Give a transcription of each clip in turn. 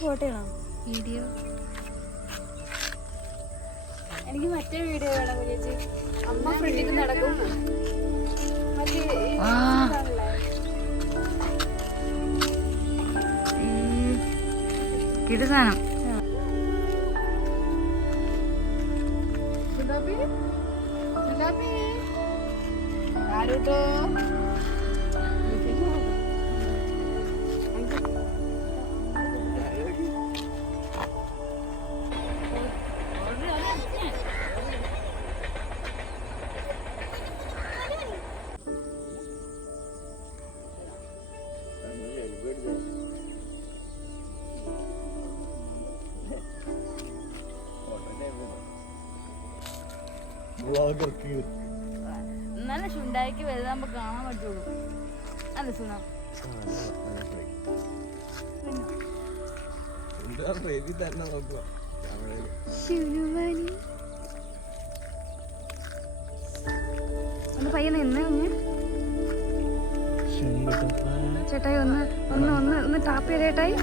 Photo video എനിക്ക് മറ്റേ video വേണം ചേച്ചി. അമ്മ ഫ്രണ്ടിൽ നടക്കും. കിടുസാനം എന്നാലും ഷുണ്ടായിക്ക് വലുതാകുമ്പോ കാണാൻ പറ്റുള്ളൂ. അല്ല സുന ഒന്ന് പയ്യനെ ഇന്ന് ചേട്ടായി ഒന്ന് ഒന്ന് ഒന്ന് ഒന്ന് ടാപ്പ് ചെയ്ത ചേട്ടായി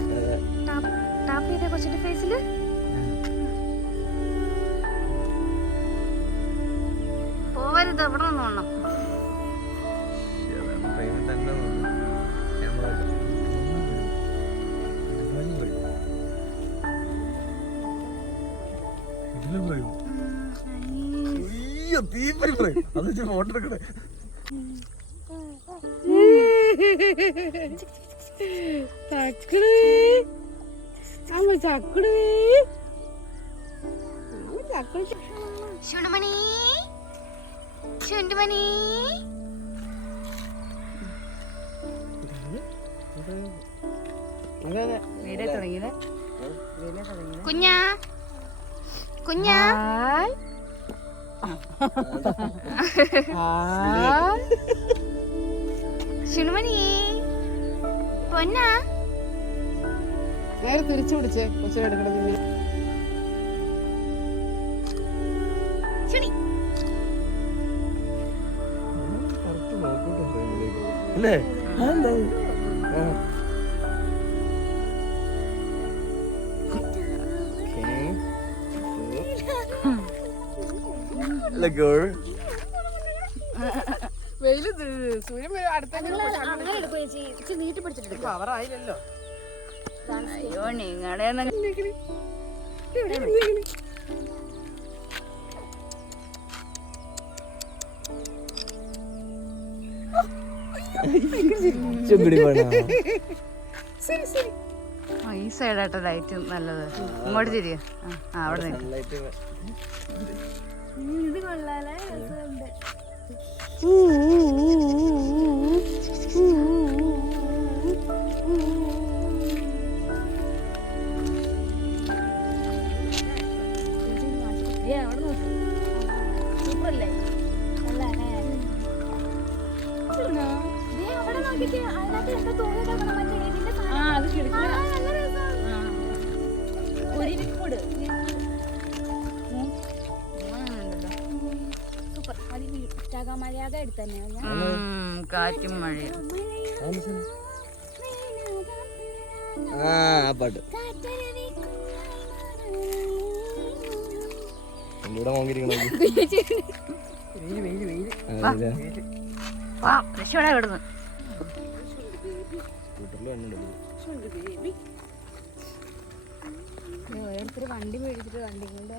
ടാപ്പ് ചെയ്ത കൊച്ചിന്റെ ഫേസില് പോവരുത്. എവിടെ നിന്ന് വേണം ചുണ്ടുമണി ചുണ്ടുമണി കുഞ്ഞാ കുഞ്ഞാ ചുണ്ടുമണി പൊന്നാ നേരെ തിരിച്ചു പിടിച്ചേ കൊച്ചു എടുക്കണത്. അല്ലേ വെയില് സൂര്യൻ നീട്ടി പിടിച്ചിട്ട് കവറായില്ലല്ലോ. അയ്യോ നിങ്ങളെ ഈ സൈഡാട്ടോ ലൈറ്റ് നല്ലത്. ഇങ്ങോട്ട് തിരിയ അവിടെ ഇത് കൊള്ളാലേ രസമുണ്ട്. സൂപ്പറല്ലേ മഴയാക എടുത്തന്നെ കാറ്റും മഴയും പാട്ട് എന്നൂടെ നോക്കിയിരിക്കണോ രക്ഷപ്പെടാ ഇവിടുന്ന്. ഓരോരുത്തർ വണ്ടി മേടിച്ചിട്ട് വണ്ടി കൊണ്ട്